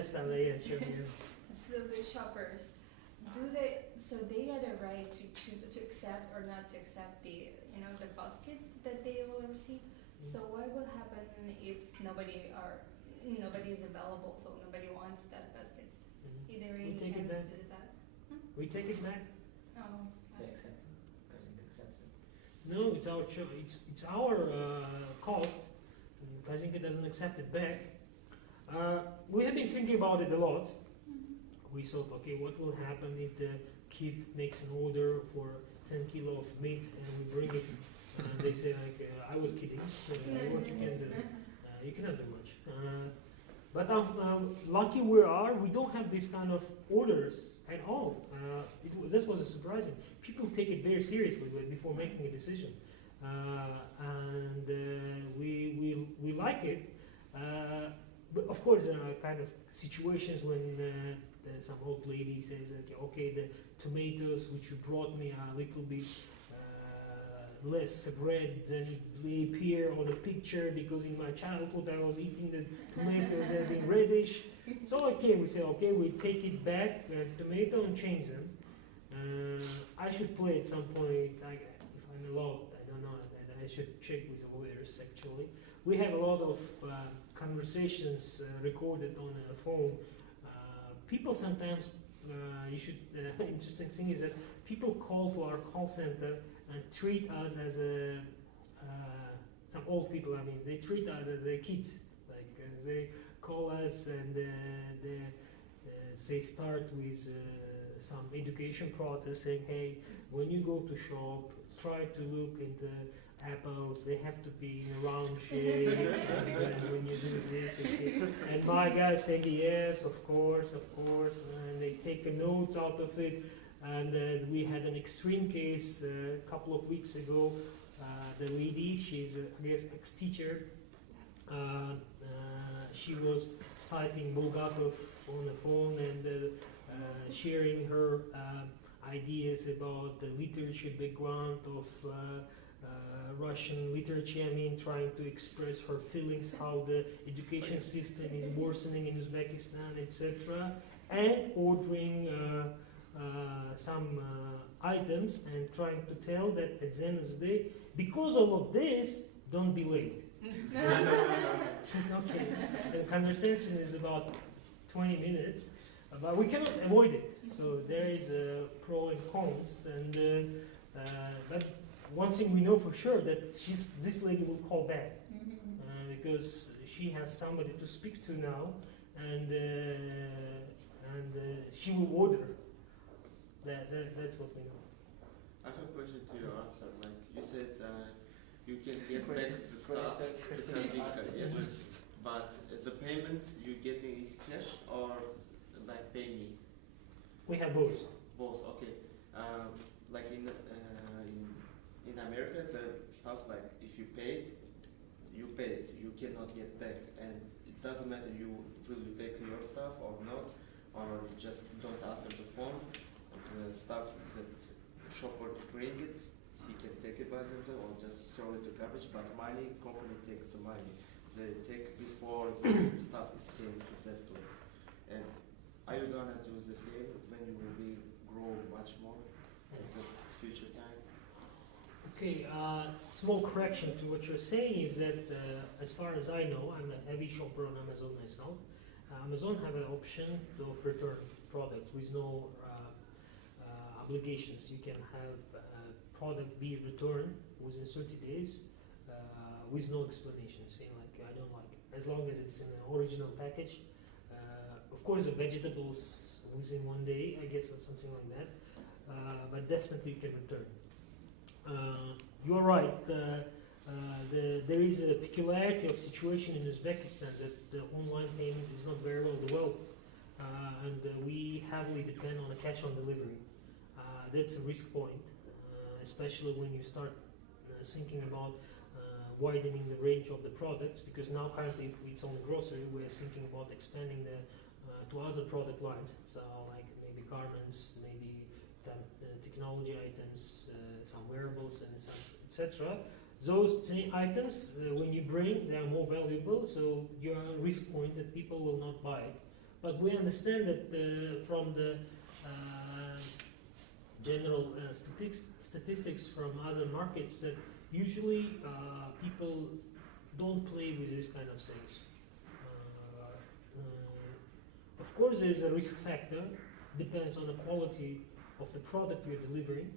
let's start there. Sure. Yeah. So the shoppers, so they had a right to choose to accept or not to accept the the basket that they will receive. So what will happen if nobody is available? So nobody wants that basket. Is there any chance to do that? We take it back. Oh. They accept it. Kazinka accepts it. No, it's our it's our cost. Kazinka doesn't accept it back. We have been thinking about it a lot. We thought, okay, what will happen if the kid makes an order for 10 kilo of meat and we bring it? And they say like, I was kidding. What you can do? You cannot do much. But lucky we are, we don't have this kind of orders at all. This was a surprising. People take it very seriously before making a decision, and we like it. But of course, there are kind of situations when some old lady says, okay, the tomatoes which you brought me are a little bit less red than it appear on the picture because in my childhood I was eating the tomatoes and being reddish. So okay, we say, okay, we take it back, tomato, and change them. I should play at some point, if I'm allowed, I don't know, I should check with the lawyers actually. We have a lot of conversations recorded on a phone. People sometimes, interesting thing is that people call to our call center and treat us as some old people, I mean, they treat us as their kids. Like they call us and they start with some education process saying, hey, when you go to shop, try to look at the apples, they have to be in a round shape, and when you do this, okay. And my guys say, yes, of course, and they take a notes out of it. And we had an extreme case a couple of weeks ago. The lady, she's I guess ex-teacher, she was citing Bulgakov on the phone and sharing her ideas about the literature background of Russian literature, I mean, trying to express her feelings, how the education system is worsening in Uzbekistan, etc., and ordering some items and trying to tell that at the end of the day, because of all of this, don't be late. Okay. The conversation is about 20 minutes, but we cannot avoid it. So there is a pro and cons, and but one thing we know for sure that this lady will call back because she has somebody to speak to now, and she will order. That's what we know. I have a question to your answer. Like you said, you can get back the stuff to Kazinka, yes. But the payment you getting is cash or like pay me? We have both. Both, okay. Like in America, the stuff like if you paid, you paid. You cannot get back, and it doesn't matter you really take your stuff or not, or just don't answer the phone. The stuff that shopper bring it, he can take it by themselves or just throw it to garbage. But money, company takes the money. They take before the stuff is came to that place. And are you gonna do the same when you will be grow much more at the future time? Okay, small correction to what you're saying is that as far as I know, I'm a heavy shopper on Amazon myself. Amazon have an option to return products with no obligations. You can have a product be returned within 30 days with no explanation, saying like, I don't like it, as long as it's in the original package. Of course, the vegetables within 1 day, I guess, or something like that, but definitely you can return. You're right, there is a peculiarity of situation in Uzbekistan that the online payment is not very well developed, and we heavily depend on a cash on delivery. That's a risk point, especially when you start thinking about widening the range of the products, because now currently if it's only grocery, we're thinking about expanding to other product lines, so like maybe garments, maybe technology items, some wearables and some etc. Those items, when you bring, they are more valuable, so you're a risk point that people will not buy it. But we understand that from the general statistics from other markets that usually people don't play with this kind of things. Of course, there is a risk factor, depends on the quality of the product you're delivering,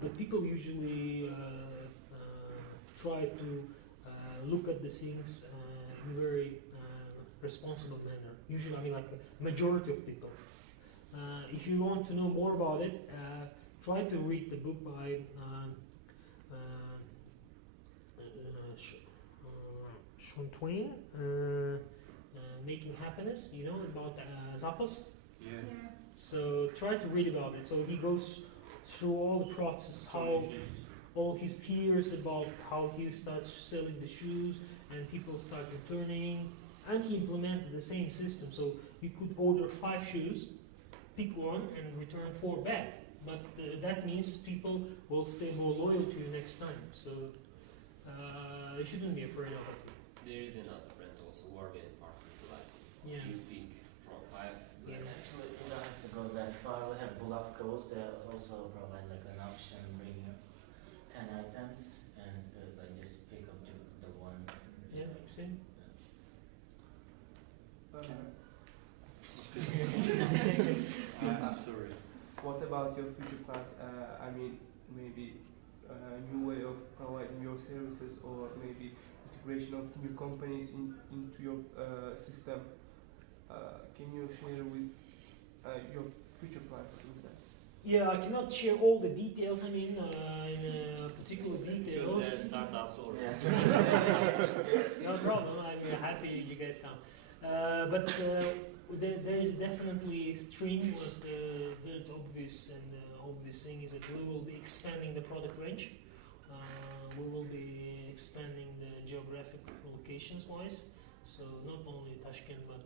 but people usually try to look at the things in a very responsible manner. Usually, I mean, like a majority of people. If you want to know more about it, try to read the book by Sean Twain, Making Happiness, you know, about Zappos. Yeah. Yeah. So try to read about it. So he goes through all the process, how all his fears about how he starts selling the shoes and people start returning, and he implemented the same system. So you could order 5 shoes, pick one, and return 4 back. But that means people will stay more loyal to you next time. So you shouldn't be afraid of it. There is another brand also, Warby and Parker glasses. Yeah. You pick from 5 Yes, glasses. actually, you don't have to go that far. We have Bulaf Codes. They also provide like an option, bring you 10 items, and like just pick up the one. Yeah, see? I'm sorry. What about your future plans? I mean, maybe a new way of providing your services, or maybe integration of new companies into your system. Can you share with your future plans with us? Yeah, I cannot share all the details. I mean, in particular Because details. they're startups already. No problem. I'm happy you guys come. But there is definitely stream. That's obvious, and obvious thing is that we will be expanding the product range. We will be expanding the geographic locations wise. So not only Tashkent but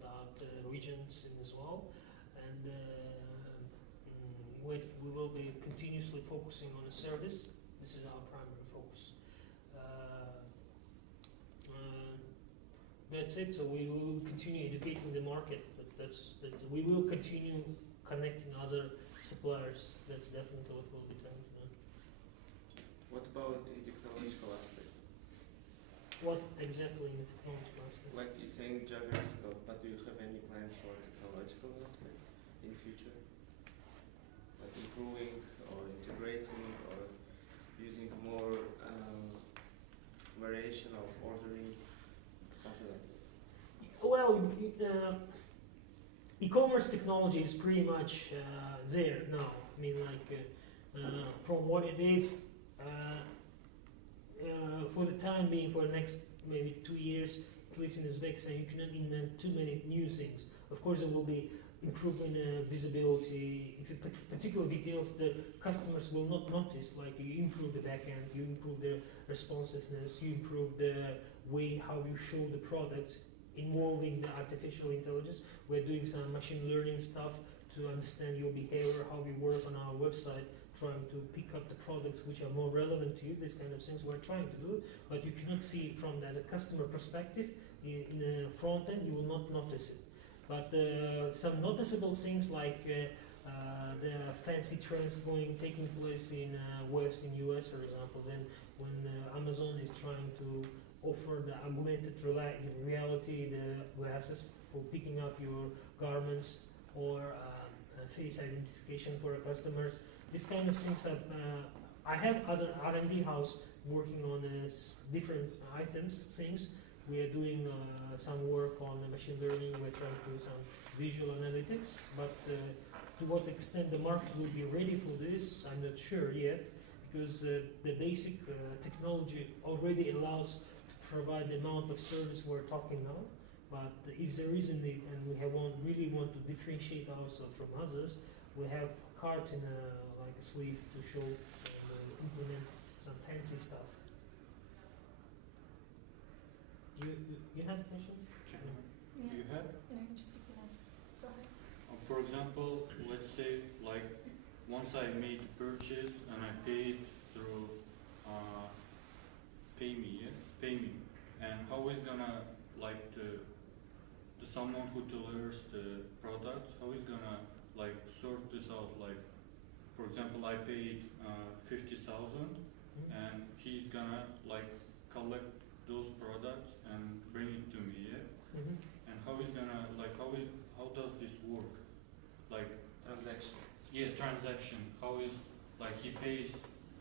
regions as well. And we will be continuously focusing on the service. This is our primary focus. That's it. So we will continue educating the market. But we will continue connecting other suppliers. That's definitely what we'll be trying to do. What about in technological aspect? What exactly in the technological aspect? Like you're saying geographical, but do you have any plans for technological aspect in future? Like improving or integrating or using more variation of ordering, something like that? Well, e-commerce technology is pretty much there now. I mean, like from what it is, for the time being, for the next maybe 2 years, at least in Uzbekistan, you cannot invent too many new things. Of course, there will be improving visibility. If you put particular details, the customers will not notice. Like you improve the backend, you improve the responsiveness, you improve the way how you show the products, involving the artificial intelligence. We're doing some machine learning stuff to understand your behavior, how we work on our website, trying to pick up the products which are more relevant to you. This kind of things we're trying to do, but you cannot see it from as a customer perspective. In the front end, you will not notice it. But some noticeable things like the fancy trends taking place in West, in US, for example. Then when Amazon is trying to offer the augmented reality, the glasses for picking up your garments, or face identification for our customers. These kind of things. I have other R&D house working on different items, things. We are doing some work on machine learning. We're trying to do some visual analytics, but to what extent the market will be ready for this, I'm not sure yet, because the basic technology already allows to provide the amount of service we're talking now. But if there is a need, and we really want to differentiate ourselves from others, we have cards in like a sleeve to show and implement some fancy stuff. You had a question? Yeah. You have? Yeah, just you can ask. Go ahead. For example, let's say like once I made purchase and I paid through Payme, and how is gonna like the someone who delivers the products, how is gonna like sort this out? Like, for example, I paid 50,000, and he's gonna like collect those products and bring it to me, yeah? And how is gonna like how does this work? Like, Transaction. yeah, transaction. How is like he pays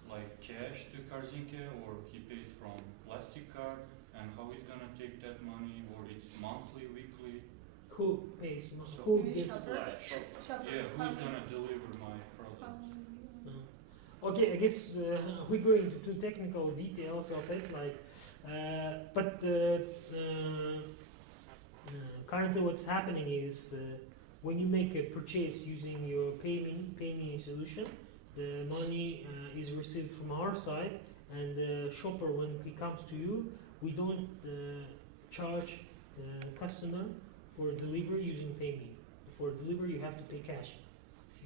like cash to Karzinke, or he pays from plastic card, and how he's gonna take that money, or it's monthly, weekly? Who pays? So- Who Maybe gives? shoppers. Yeah, Shoppers. who's gonna deliver my products? Okay, I guess we go into too technical details of it, like, but currently what's happening is when you make a purchase using your pay me solution, the money is received from our side, and the shopper, when he comes to you, we don't charge the customer for delivery using pay me. For delivery, you have to pay cash,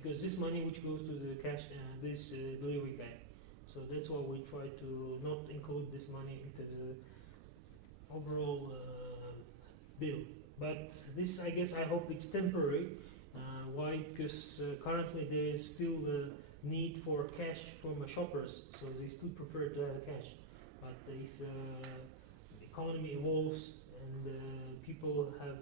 because this money which goes to the cash, this delivery guy. So that's why we try to not include this money into the overall bill. But this, I guess, I hope it's temporary. Why? Because currently there is still the need for cash from shoppers, so they still prefer to have cash. But if the economy evolves and people have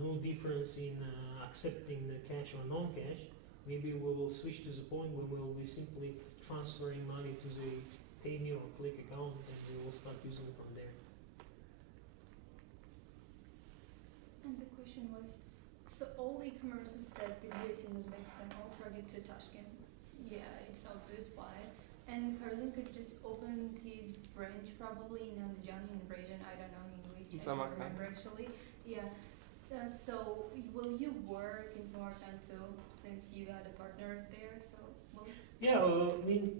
no difference in accepting the cash or non-cash, maybe we will switch to the point where we will be simply transferring money to the PayMe or Click account, and we will start using it from there. And the question was, so all e-commerces that exist in Uzbekistan all target to Tashkent. Yeah, it's obvious why. And Karzin could just open his branch probably in Andijan in region, I don't know in which, I don't remember actually. Yeah. So will you work in Samarkand too, since you got a partner there? So will Yeah, I mean,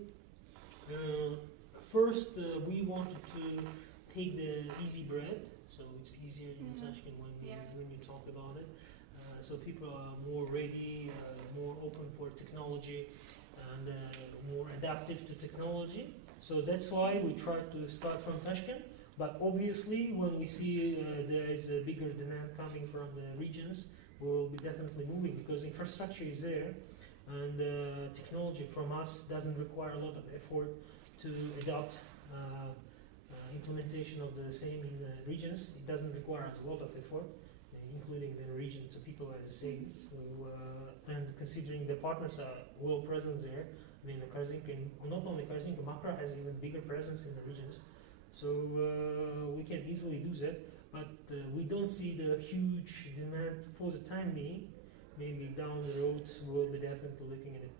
first we wanted to take the easy bread, so it's easier in Tashkent when you talk about it. So people are more ready, more open for technology, and more adaptive to technology. So that's why we try to start from Tashkent. But obviously, when we see there is a bigger demand coming from the regions, we will be definitely moving, because infrastructure is there, and technology from us doesn't require a lot of effort to adopt implementation of the same in the regions. It doesn't require us a lot of effort, including the regions, so people are the same. So, and considering the partners are well present there, I mean, the Karzinke, not only Karzinke, Makra has even bigger presence in the regions. So we can easily do that, but we don't see the huge demand for the time being. Maybe down the road we'll be definitely looking at it.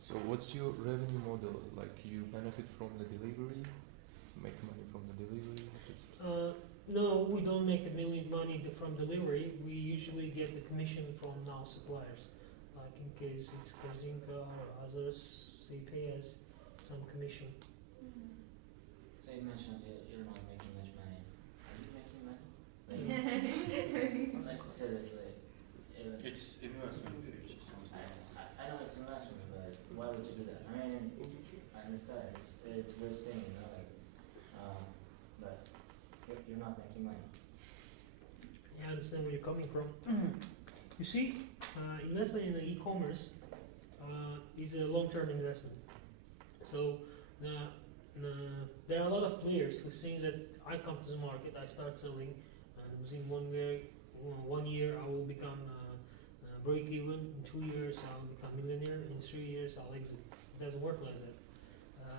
So what's your revenue model? Like, you benefit from the delivery, make money from the delivery? Just No, we don't make money from delivery. We usually get the commission from our suppliers. Like in case it's Karzinka or others, they pay us some commission. So you mentioned you're not making much money. Are you making money? Like seriously, It's investment fees. I know it's investment, but why would you do that? I mean, I understand it's a good thing, you know, like, but you're not making money. Yeah, I understand where you're coming from. You see, investment in the e-commerce is a long-term investment. So there are a lot of players who think that I come to the market, I start selling, and within 1 year I will become break even. In 2 years I will become millionaire. In 3 years I'll exit. It doesn't work like that.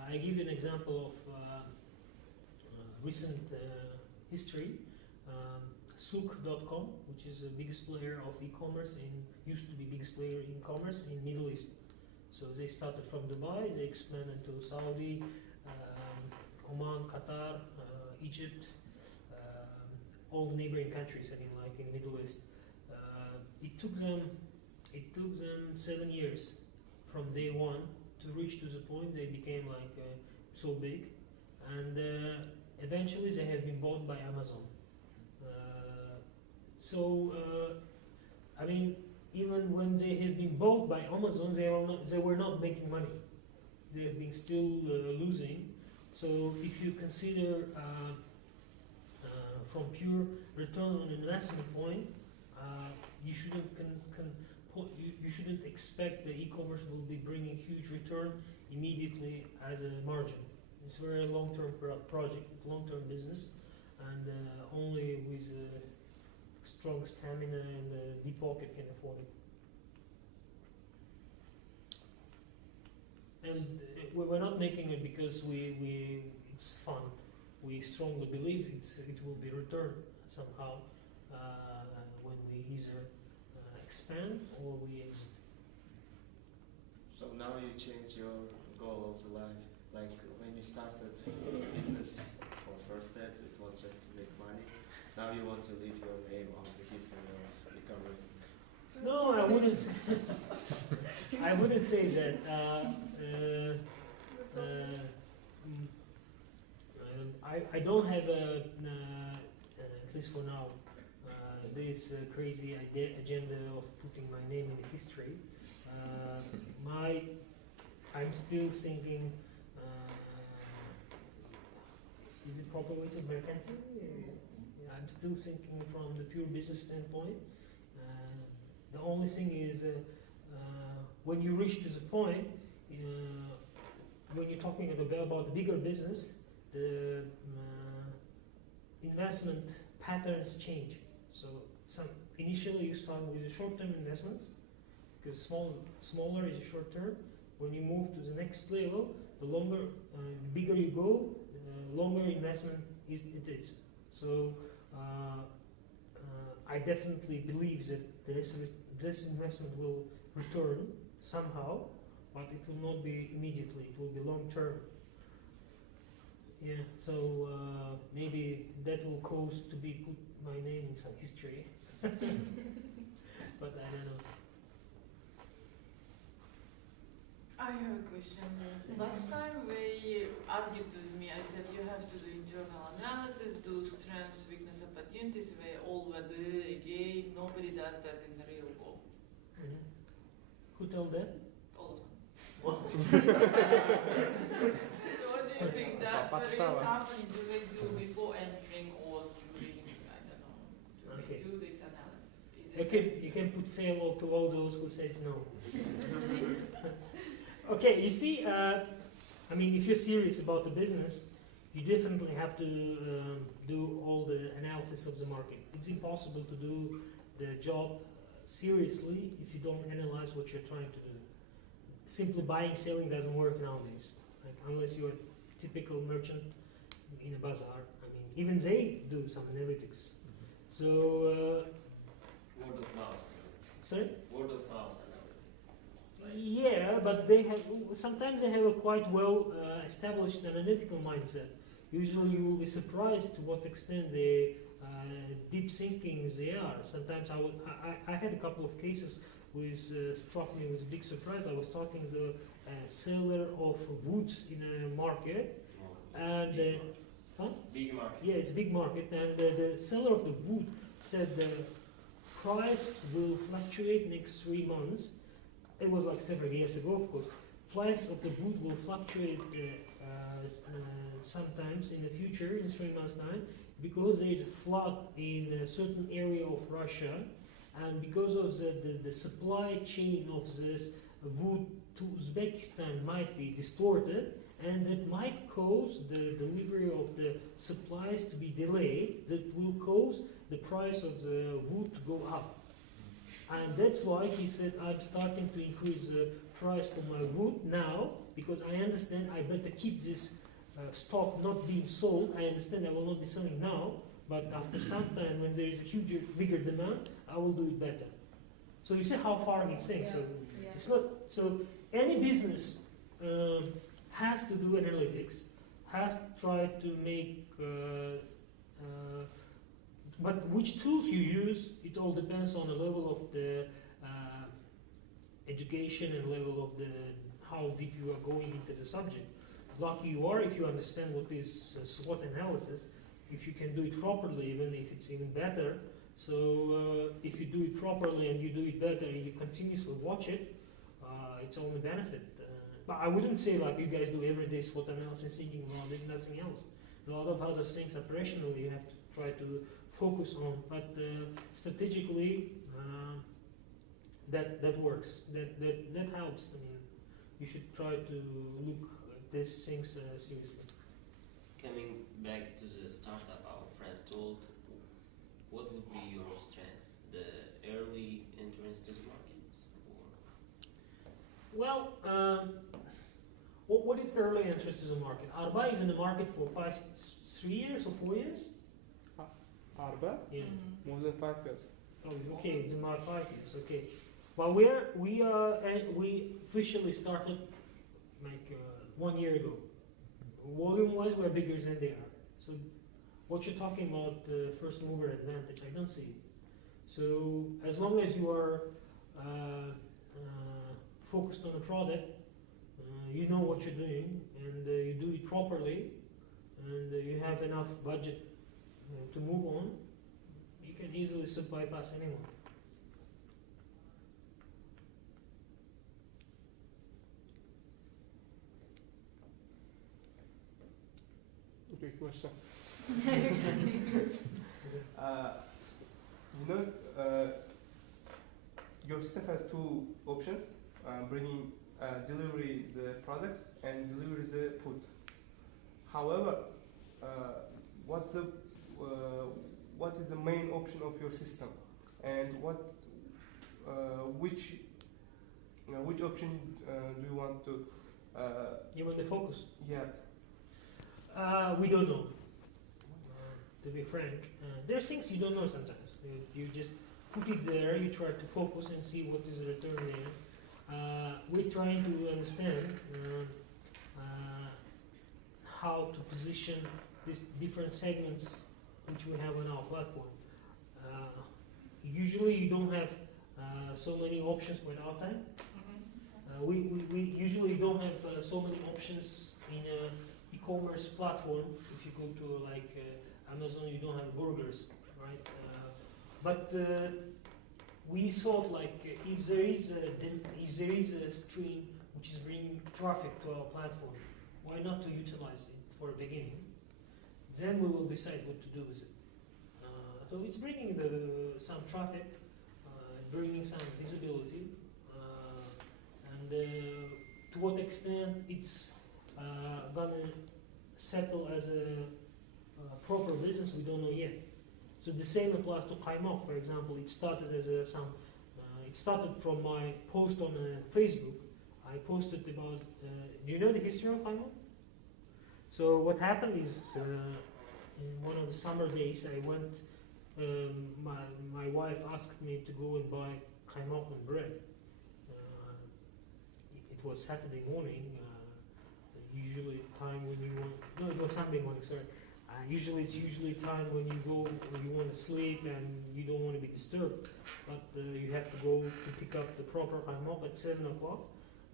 I give you an example of recent history. Souk.com, which is the biggest player of e-commerce, used to be biggest player in commerce in Middle East. So they started from Dubai, they expanded to Saudi, Oman, Qatar, Egypt, all the neighboring countries. I mean, like in Middle East. It took them 7 years from day one to reach to the point they became like so big, and eventually they have been bought by Amazon. I mean, even when they have been bought by Amazon, they were not making money. They have been still losing. So if you consider from pure return on investment point, you shouldn't you shouldn't expect the e-commerce will be bringing huge return immediately as a margin. It's a very long-term project, long-term business, and only with strong stamina and deep pocket can afford it. And we're not making it because it's fun. We strongly believe it will be returned somehow when we either expand or we exit. So now you change your goal of the life. Like when you started business for first step, it was just to make money. Now you want to leave your name on the history of e-commerce. No, I wouldn't. I wouldn't say that. I don't have at least for now, this crazy agenda of putting my name in history. I'm still thinking. Is it proper way to mercantile? Yeah, I'm still thinking from the pure business standpoint. The only thing is, when you reach to the point, when you're talking about bigger business, the investment patterns change. So initially you start with the short-term investments, because smaller is short-term. When you move to the next level, the longer, bigger you go, the longer investment it is. So I definitely believe that this investment will return somehow, but it will not be immediately. It will be long-term. Yeah. So maybe that will cause to be put my name in some history, but I don't know. I have a question. Last time they argued with me, I said you have to do internal analysis, do strengths, weakness, opportunities. They all were there again. Nobody does that in the real world. Mm-hmm. Who told that? All of them. So what do you think? Does the real company do they do before entering or during? I don't know. Do they do this analysis? Is it You can put fail to all those who said no. See? Okay, you see, I mean, if you're serious about the business, you definitely have to do all the analysis of the market. It's impossible to do the job seriously if you don't analyze what you're trying to do. Simply buying, selling doesn't work nowadays. Like, unless you're a typical merchant in a bazaar. I mean, even they do some analytics. So, Word of mouth analytics. sorry? Word of mouth analytics. Yeah, but they have sometimes they have a quite well established analytical mindset. Usually, you will be surprised to what extent they deep thinking they are. Sometimes I had a couple of cases which struck me with a big surprise. I was talking to a seller of woods in a market, and Big market. yeah, it's a big market, and the seller of the wood said the price will fluctuate next 3 months. It was like several years ago, of course. Price of the wood will fluctuate sometimes in the future, in 3 months' time, because there is a flood in a certain area of Russia, and because of the supply chain of this wood to Uzbekistan might be distorted, and that might cause the delivery of the supplies to be delayed, that will cause the price of the wood to go up. And that's why he said, I'm starting to increase the price for my wood now, because I understand I better keep this stock not being sold. I understand I will not be selling now, but after some time when there is a bigger demand, I will do it better. So you see how far he's saying. So it's not, so any business has to do analytics, has to try to make but which tools you use, it all depends on the level of the education and level of the how deep you are going into the subject. Lucky you are if you understand what is SWOT analysis, if you can do it properly, even if it's even better. So if you do it properly and you do it better and you continuously watch it, it's only benefit. But I wouldn't say like you guys do everyday SWOT analysis thinking about it, nothing else. A lot of other things operationally you have to try to focus on. But strategically, that works. That helps. I mean, you should try to look at these things seriously. Coming back to the startup, our friend told, what would be your strength? The early entrance to the market? Or Well, what is early interest to the market? Arba is in the market for 3 years or 4 years? Arba? Yeah. More than 5 years. Oh, okay, it's about 5 years. Okay. Well, we officially started like 1 year ago. Volume-wise, we're bigger than they are. So, what you're talking about, the first mover advantage, I don't see it. So, as long as you are focused on a product, you know what you're doing, and you do it properly, and you have enough budget to move on, you can easily bypass anyone. Great question. Your system has 2 options: bringing delivery the products and deliver the food. However, what is the main option of your system, and which option do you want to? You want the focus? Yeah. We don't know. To be frank, there's things you don't know sometimes. You just put it there, you try to focus and see what is the return there. We're trying to understand how to position these different segments which we have on our platform. Usually you don't have so many options with our time. We usually don't have so many options in e-commerce platform. If you go to like Amazon, you don't have burgers, right? But we thought like if there is a stream which is bringing traffic to our platform, why not to utilize it for a beginning? Then we will decide what to do with it. So it's bringing some traffic, bringing some visibility, and to what extent it's gonna settle as a proper business, we don't know yet. So the same applies to Kaymok, for example. It started as it started from my post on Facebook. I posted about. Do you know the history of Kaymok? So what happened is, in one of the summer days, I went. My wife asked me to go and buy Kaymok and bread. It was Saturday morning. Usually time when you want. No, it was Sunday morning. Sorry. It's usually time when you go when you want to sleep and you don't want to be disturbed, but you have to go to pick up the proper Kaymok at 7 o'clock.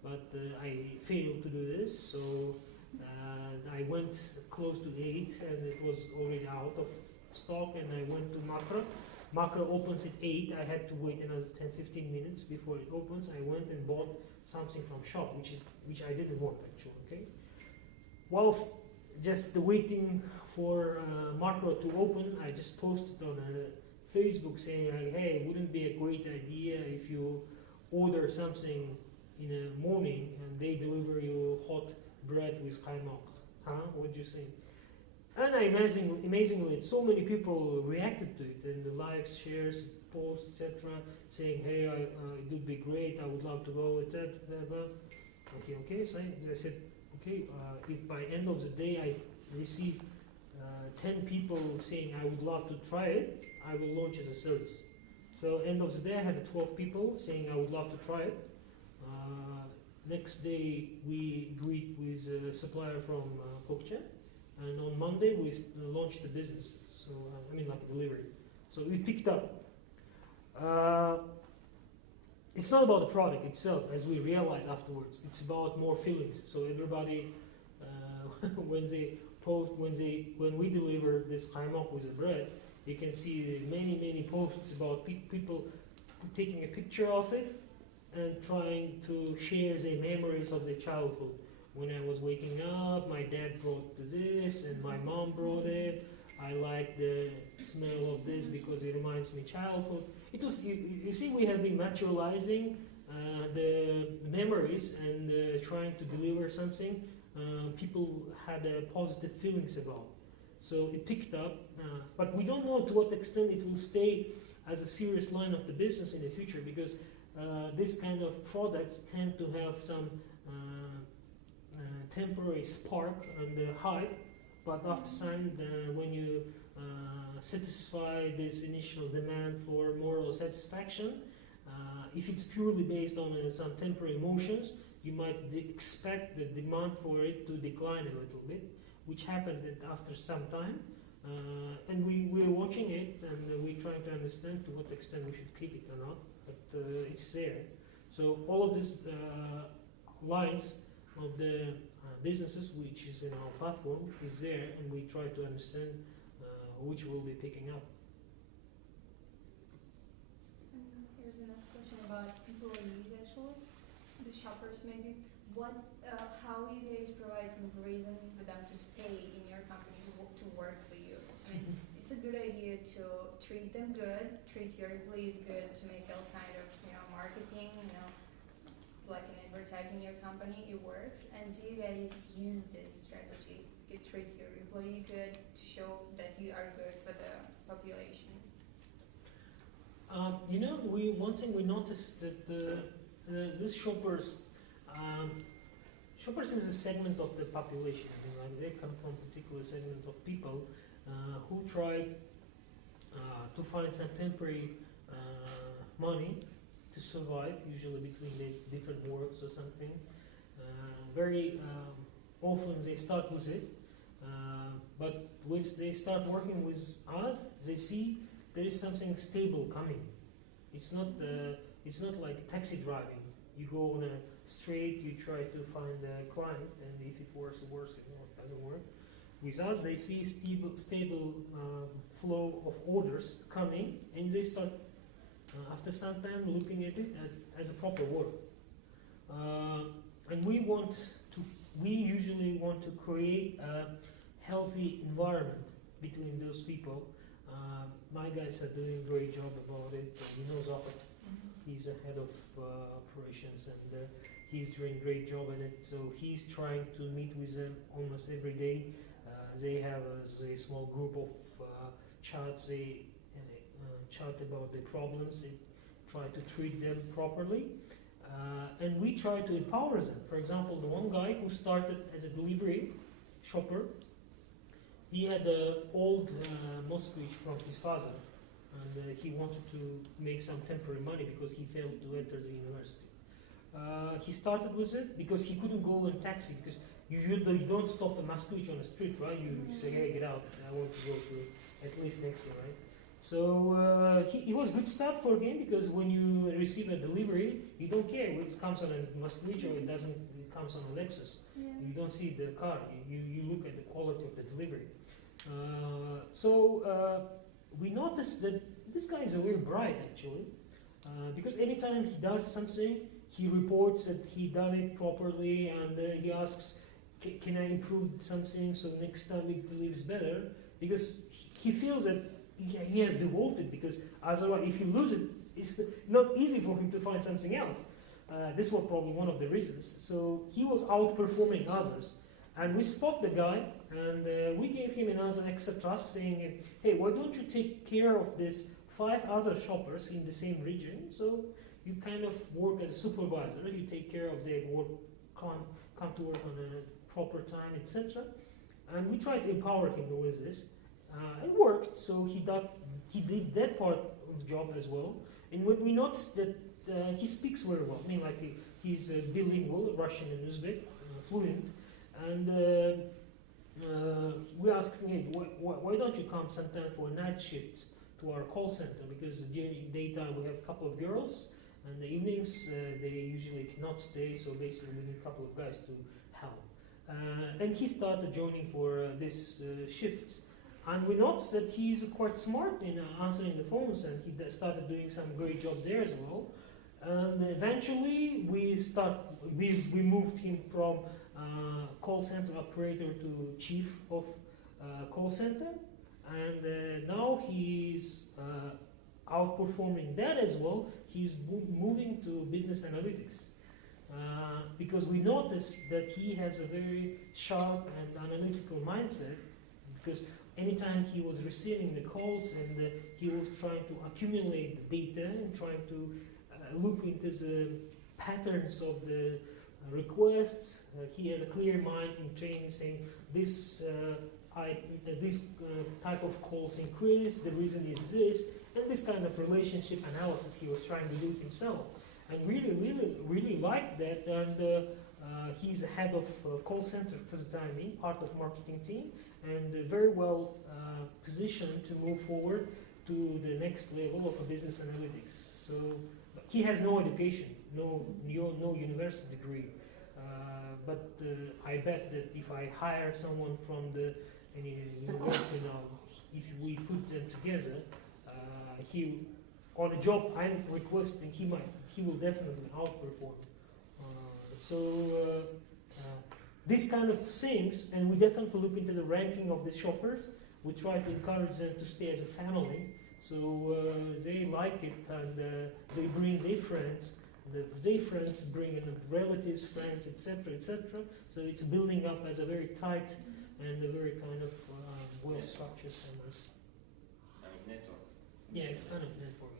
But I failed to do this, so I went close to 8 and it was already out of stock, and I went to Makro. Makro opens at 8. I had to wait another 10-15 minutes before it opens. I went and bought something from shop, which I didn't want actually. Okay, whilst just waiting for Makro to open, I just posted on Facebook saying, like, hey, wouldn't it be a great idea if you order something in the morning and they deliver you hot bread with Kaymok? Huh? What do you think? And amazingly, so many people reacted to it, and the likes, shares, posts, etc., saying, hey, it would be great, I would love to go with that. Okay. So I said, okay, if by end of the day I receive 10 people saying I would love to try it, I will launch as a service. So end of the day I had 12 people saying I would love to try it. Next day we agreed with a supplier from Pokcha, and on Monday we launched the business. So like a delivery. So we picked up. It's not about the product itself, as we realized afterwards. It's about more feelings. So everybody, when we deliver this Kaymok with the bread, you can see many posts about people taking a picture of it and trying to share their memories of their childhood. When I was waking up, my dad brought this, and my mom brought it. I like the smell of this because it reminds me childhood. It was, you see, we have been materializing the memories and trying to deliver something people had positive feelings about. So it picked up, but we don't know to what extent it will stay as a serious line of the business in the future, because this kind of products tend to have some temporary spark and hype, but after some, when you satisfy this initial demand for moral satisfaction, if it's purely based on some temporary emotions, you might expect the demand for it to decline a little bit, which happened after some time. And we're watching it, and we're trying to understand to what extent we should keep it or not, but it's there. So all of these lines of the businesses which is in our platform is there, and we try to understand which will be picking up. Here's another question about employees actually, the shoppers maybe. How you guys provide some reason for them to stay in your company, to work for you? I mean, it's a good idea to treat them good, treat your employees good, to make all kind of marketing, like in advertising your company, it works. And do you guys use this strategy? You treat your employee good to show that you are good for the population. One thing we noticed that these shoppers is a segment of the population. I mean, like they come from a particular segment of people who try to find some temporary money to survive, usually between the different works or something. Very often they start with it, but once they start working with us, they see there is something stable coming. It's not like taxi driving. You go on a street, you try to find a client, and if it works, it works. If it doesn't work. With us, they see stable flow of orders coming, and they start after some time looking at it as a proper work. And we usually want to create a healthy environment between those people. My guys are doing a great job about it. He knows of it. He's a head of operations, and he's doing a great job in it. So he's trying to meet with them almost every day. They have a small group of chats. They chat about the problems. They try to treat them properly. And we try to empower them. For example, the one guy who started as a delivery shopper, he had an old Moskvich from his father, and he wanted to make some temporary money because he failed to enter the university. He started with it because he couldn't go in taxi, because you don't stop a Moskvich on the street, right? You say, hey, get out, I want to go to at least next year, right? So it was a good start for him, because when you receive a delivery, you don't care whether it comes on a Moskvich or it comes on a Lexus. Yeah. You don't see the car, you look at the quality of the delivery. We noticed that this guy is very bright actually, because anytime he does something, he reports that he done it properly, and he asks, can I improve something so next time it delivers better, because he feels that he has devoted, because otherwise if you lose it, it's not easy for him to find something else. This was probably one of the reasons. So he was outperforming others. And we spot the guy, and we gave him another extra task, saying, hey, why don't you take care of these 5 other shoppers in the same region? So you kind of work as a supervisor, you take care of their work, come to work on a proper time, etc. And we tried to empower him with this. It worked, so he did that part of the job as well. And when we noticed that he speaks very well, I mean, like he's bilingual, Russian and Uzbek, fluent. And we asked him, hey, why don't you come sometime for night shifts to our call center? Because during daytime we have a couple of girls, and the evenings they usually cannot stay, so basically we need a couple of guys to help. And he started joining for these shifts. And we noticed that he's quite smart in answering the phones, and he started doing some great job there as well. And eventually we moved him from call center operator to chief of call center, and now he's outperforming that as well. He's moving to business analytics because we noticed that he has a very sharp and analytical mindset, because anytime he was receiving the calls and he was trying to accumulate the data and trying to look into the patterns of the requests, he has a clear mind in training saying this type of calls increased, the reason is this, and this kind of relationship analysis he was trying to do it himself, and really liked that. And he's head of call center for the time being, part of marketing team, and very well positioned to move forward to the next level of a business analytics. So he has no education, no university degree, but I bet that if I hire someone from any university now, if we put them together, he on a job I'm requesting, he will definitely outperform. These kind of things, and we definitely look into the ranking of the shoppers. We try to encourage them to stay as a family, so they like it, and they bring their friends. Their friends bring in relatives, friends, etc., etc. So it's building up as a very tight and a very kind of well-structured family. Like network. Yeah, it's kind of network.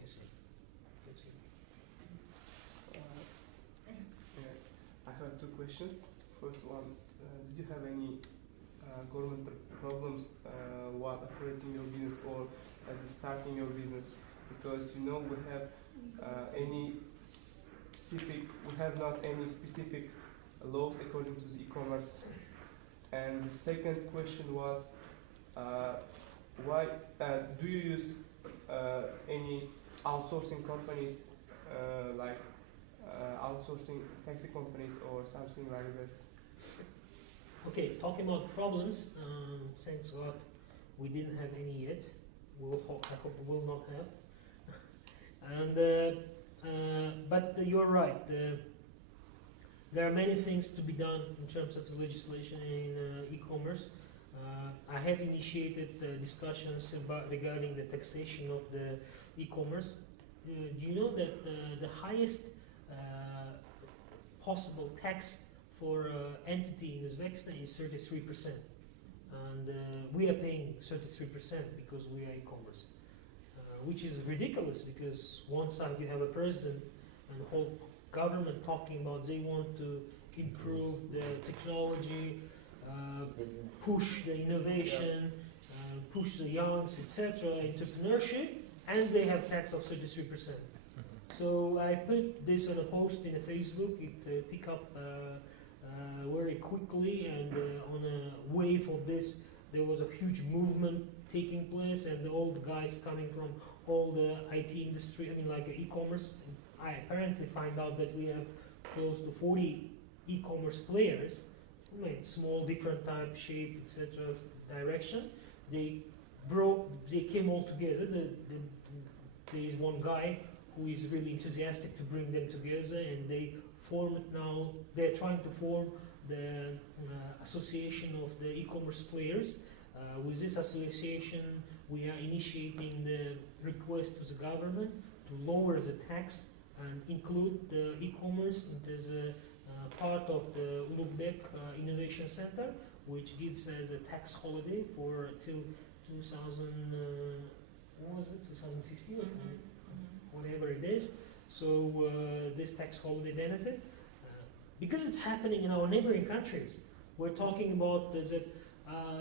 I have two questions. First one, did you have any government problems while operating your business or as starting your business? Because we have not any specific laws according to the e-commerce. And the second question was, why do you use any outsourcing companies like outsourcing taxi companies or something like this? Okay, talking about problems, thanks God we didn't have any yet. I hope we will not have. But you're right. There are many things to be done in terms of the legislation in e-commerce. I have initiated discussions regarding the taxation of the e-commerce. Do you know that the highest possible tax for entity in Uzbekistan is 33%, and we are paying 33% because we are e-commerce, which is ridiculous, because one side you have a president and the whole government talking about they want to improve the technology, push the innovation, push the youngs, etc., entrepreneurship, and they have tax of 33%. So I put this on a post in a Facebook. It picked up very quickly, and on a wave of this, there was a huge movement taking place, and all the guys coming from all the IT industry, like e-commerce. I apparently find out that we have close to 40 e-commerce players, small, different type, shape, etc., direction. They came all together. There is one guy who is really enthusiastic to bring them together, and they form it now. They're trying to form the association of the e-commerce players. With this association, we are initiating the request to the government to lower the tax and include the e-commerce into the part of the Ulughdek Innovation Center, which gives us a tax holiday for till 2050 or whatever it is. So this tax holiday benefit, because it's happening in our neighboring countries. We're talking about that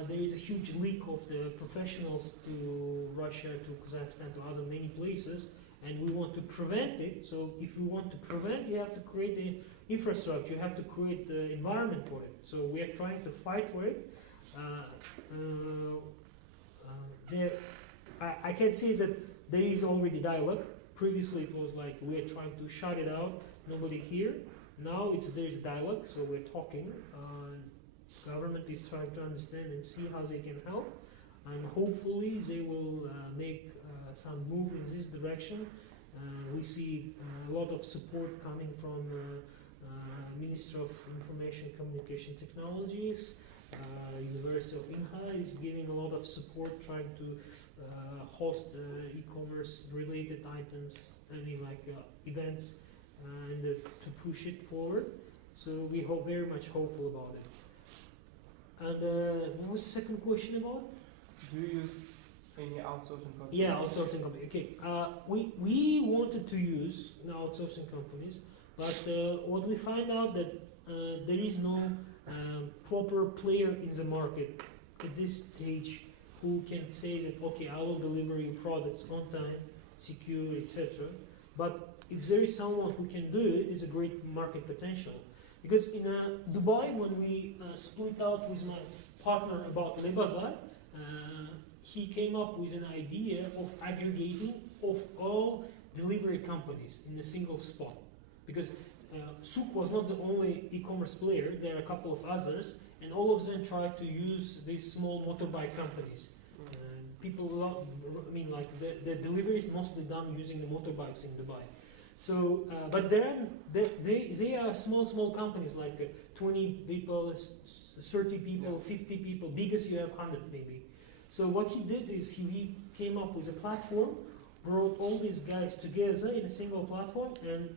there is a huge leak of the professionals to Russia, to Kazakhstan, to other many places, and we want to prevent it. So if we want to prevent, you have to create the infrastructure, you have to create the environment for it. So we are trying to fight for it. I can say that there is already dialogue. Previously it was like we are trying to shut it out, nobody here. Now there's dialogue, so we're talking. Government is trying to understand and see how they can help, and hopefully they will make some move in this direction. We see a lot of support coming from Minister of Information Communication Technologies, University of Inha is giving a lot of support, trying to host e-commerce related items, events, and to push it forward. So we hope very much hopeful about it. And what was the second question about? Do you use any outsourcing companies? Yeah, outsourcing company. Okay, we wanted to use outsourcing companies, but what we find out that there is no proper player in the market at this stage who can say that okay, I will deliver your products on time, secure, etc. But if there is someone who can do it, it's a great market potential. Because in Dubai, when we split out with my partner about LeBazar, he came up with an idea of aggregating of all delivery companies in a single spot. Because Souk was not the only e-commerce player, there are a couple of others, and all of them tried to use these small motorbike companies. People love, the delivery is mostly done using the motorbikes in Dubai. So, but then they are small companies like 20 people, 30 people, 50 people, biggest you have 100 maybe. So what he did is he came up with a platform, brought all these guys together in a single platform and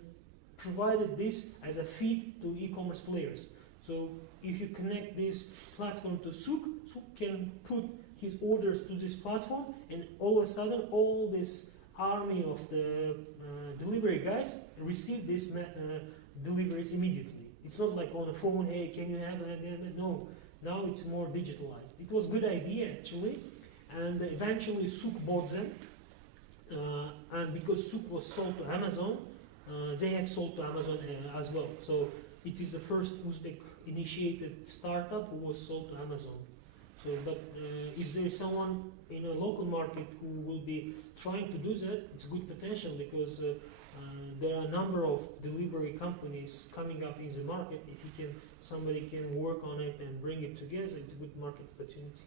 provided this as a feed to e-commerce players. So if you connect this platform to Souk, Souk can put his orders to this platform, and all of a sudden all this army of the delivery guys receive these deliveries immediately. It's not like on the phone, hey, can you have that? No, now it's more digitalized. It was a good idea actually, and eventually Souk bought them, and because Souk was sold to Amazon, they have sold to Amazon as well. So it is the first Uzbek initiated startup who was sold to Amazon. So, but if there is someone in a local market who will be trying to do that, it's good potential because there are a number of delivery companies coming up in the market. If somebody can work on it and bring it together, it's a good market opportunity.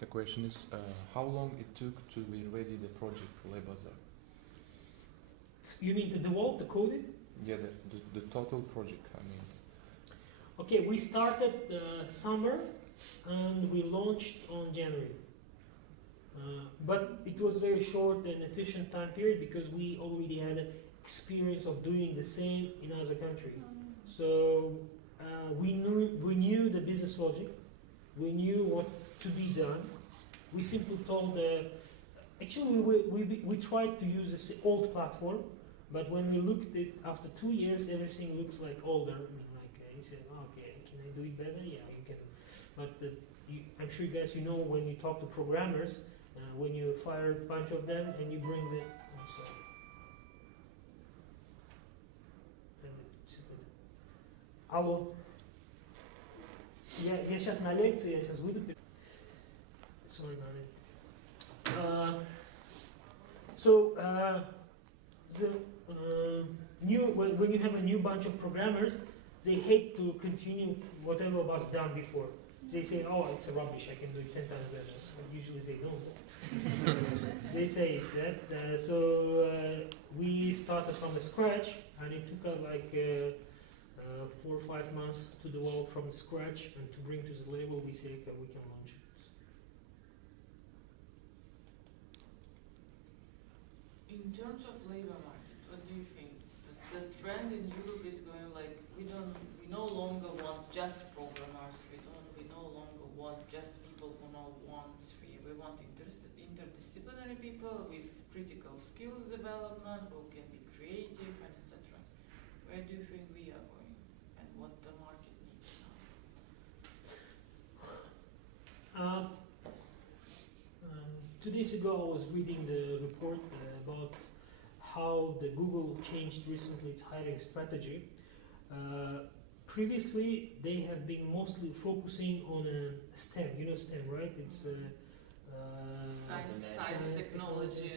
The question is, how long it took to be ready the project for LeBazar? You mean to develop the coding? Yeah, the total project, I mean. Okay, we started summer and we launched on January. But it was very short and efficient time period because we already had experience of doing the same in other countries. So we knew the business logic, we knew what to be done. We simply told actually we tried to use this old platform, but when we looked at it after 2 years, everything looks like older. You say, okay, can I do it better? Yeah, you can. But I'm sure you guys, when you talk to programmers, when you fire a bunch of them and you bring the... I'm sorry. Алло. Я сейчас на лекции, я сейчас выйду. Sorry about it. When you have a new bunch of programmers, they hate to continue whatever was done before. They say, oh, it's rubbish, I can do it 10 times better. But usually they don't. They say it's that. So we started from scratch, and it took us 4 or 5 months to develop from scratch and to bring to the label. We say, okay, we can launch it. In terms of labor market, what do you think? The trend in Europe is going we no longer want just programmers. We no longer want just people who know 1, 3. We want interdisciplinary people with critical skills development who can be creative and etc. Where do you think we are going, and what the market needs now? 2 days ago, I was reading the report about how the Google changed recently its hiring strategy. Previously, they have been mostly focusing on STEM. You know STEM, right? It's science, technology,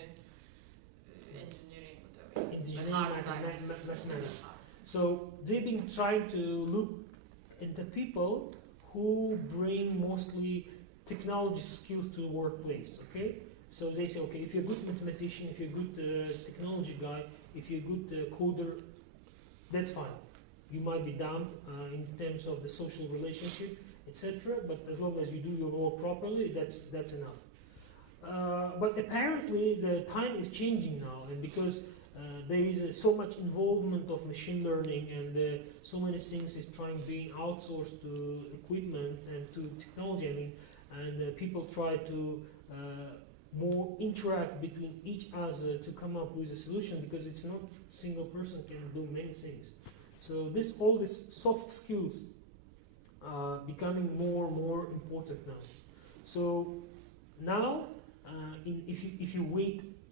engineering, whatever. Engineering, mathematics. So they've been trying to look at the people who bring mostly technology skills to the workplace. Okay, so they say, okay, if you're a good mathematician, if you're a good technology guy, if you're a good coder, that's fine. you might be dumb in terms of the social relationship, etc. But as long as you do your work properly, that's enough. But apparently the time is changing now, and because there is so much involvement of machine learning and so many things is being outsourced to equipment and to technology. I mean, and people try to more interact between each other to come up with a solution, because it's not single person can do many things. So all these soft skills are becoming more and more important now. So now, if you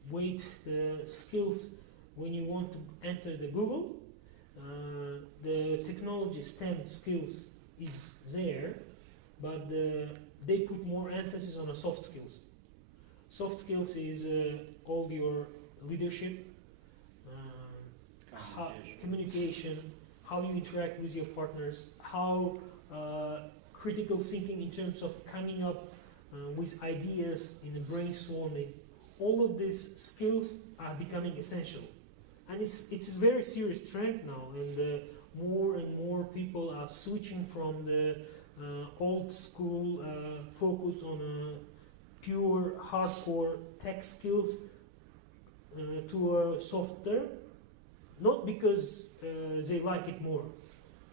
weight the skills when you want to enter the Google, the technology STEM skills is there, but they put more emphasis on the soft skills. Soft skills is all your leadership, communication, how you interact with your partners, how critical thinking in terms of coming up with ideas in the brainstorming. All of these skills are becoming essential. And it's a very serious trend now, and more and more people are switching from the old school focus on pure hardcore tech skills to a softer, not because they like it more,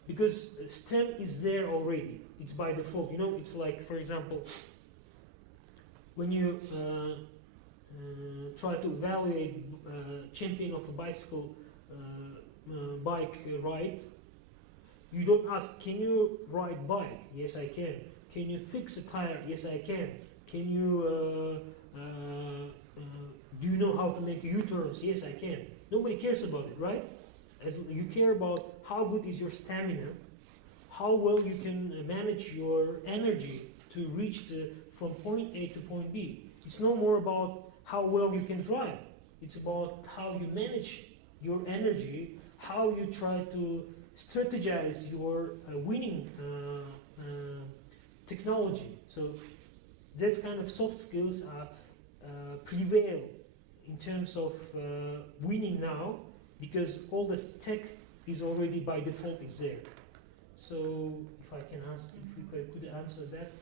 because STEM is there already. It's by default. You know, it's like, for example, when you try to evaluate champion of a bike ride, you don't ask, can you ride bike? Yes, I can. Can you fix a tire? Yes, I can. Can you do you know how to make U-turns? Yes, I can. Nobody cares about it, right? As you care about how good is your stamina, how well you can manage your energy to reach from point A to point B. It's no more about how well you can drive. It's about how you manage your energy, how you try to strategize your winning technology. So that's kind of soft skills prevail in terms of winning now, because all this tech is already by default is there. So if I can ask, if you could answer that.